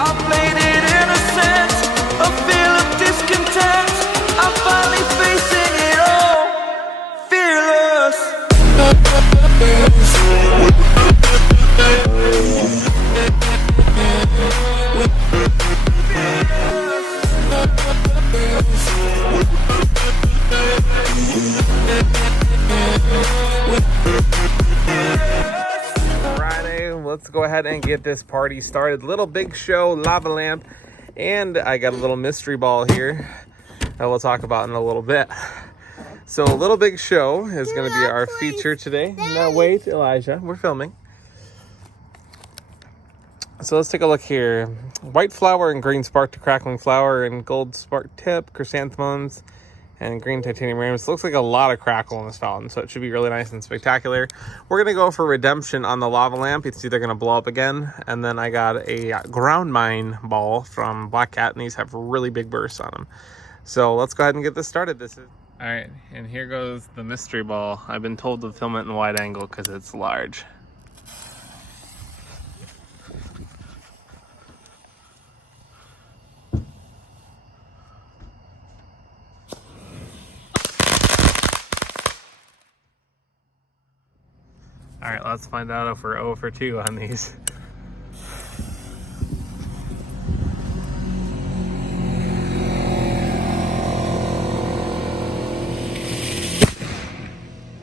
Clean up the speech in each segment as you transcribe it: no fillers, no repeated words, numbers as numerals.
I played it innocent, a feel of discontent. I'm finally facing it all, fearless. Friday, let's go ahead and get this party started. Little Big Show, lava lamp, and I got a little mystery ball here that we'll talk about in a little bit. So Little Big Show is going to be our feature today. No, wait, Elijah, we're filming. So let's take a look here. White flower and green spark to crackling flower and gold spark tip, chrysanthemums, and green titanium rams. Looks like a lot of crackle in this fountain, so it should be really nice and spectacular. We're going to go for redemption on the lava lamp. It's either going to blow up again, and then I got a ground mine ball from Black Cat, and these have really big bursts on them. So let's go ahead and get this started. All right, and here goes the mystery ball. I've been told to film it in wide angle because it's large. All right, let's find out if we're 0 for 2 on these.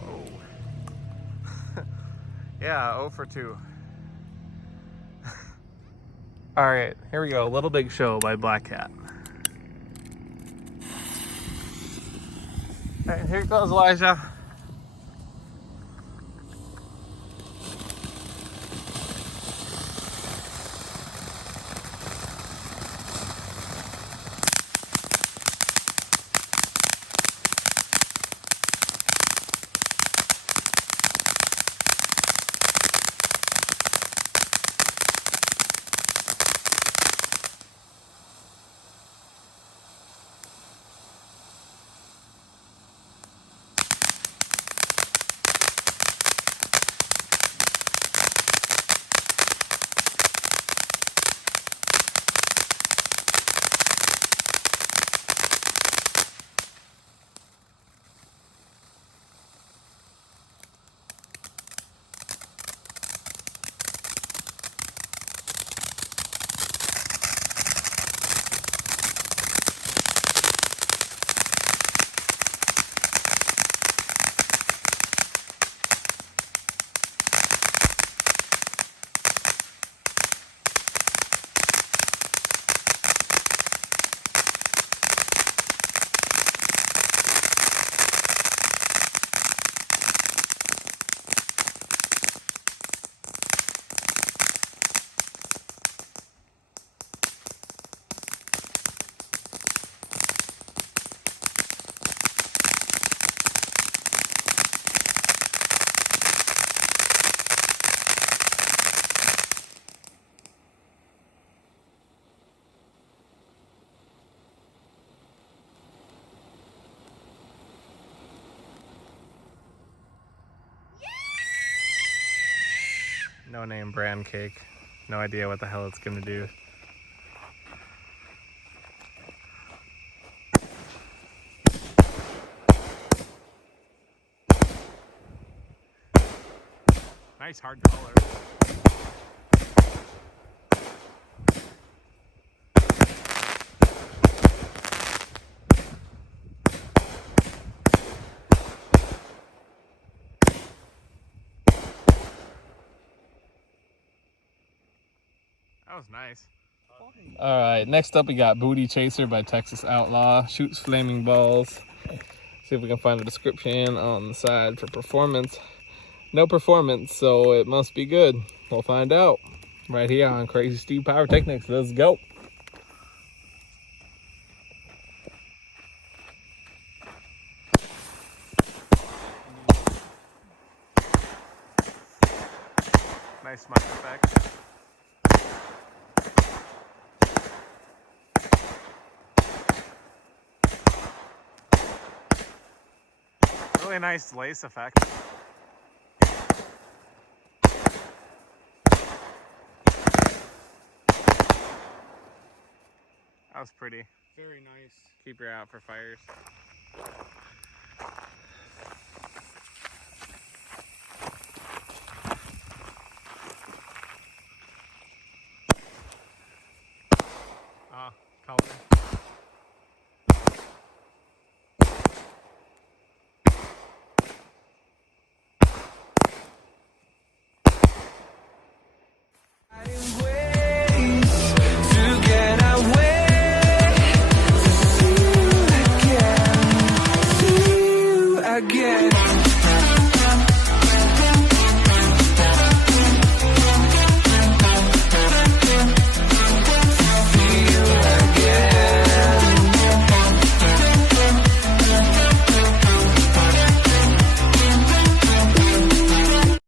Whoa. Yeah, 0 for 2. All right, here we go. Little Big Show by Black Cat. All right, here goes Elijah. No name brand cake. No idea what the hell it's gonna do. Nice hard color. That was nice. All right, next up we got Booty Chaser by Texas Outlaw. Shoots flaming balls. See if we can find a description on the side for performance. No performance, so it must be good. We'll find out right here on Crazy Steve Pyrotechnics. Let's go. Nice smoke effect. Really nice lace effect. That was pretty. Very nice. Keep your eye out for fires. Ah, color.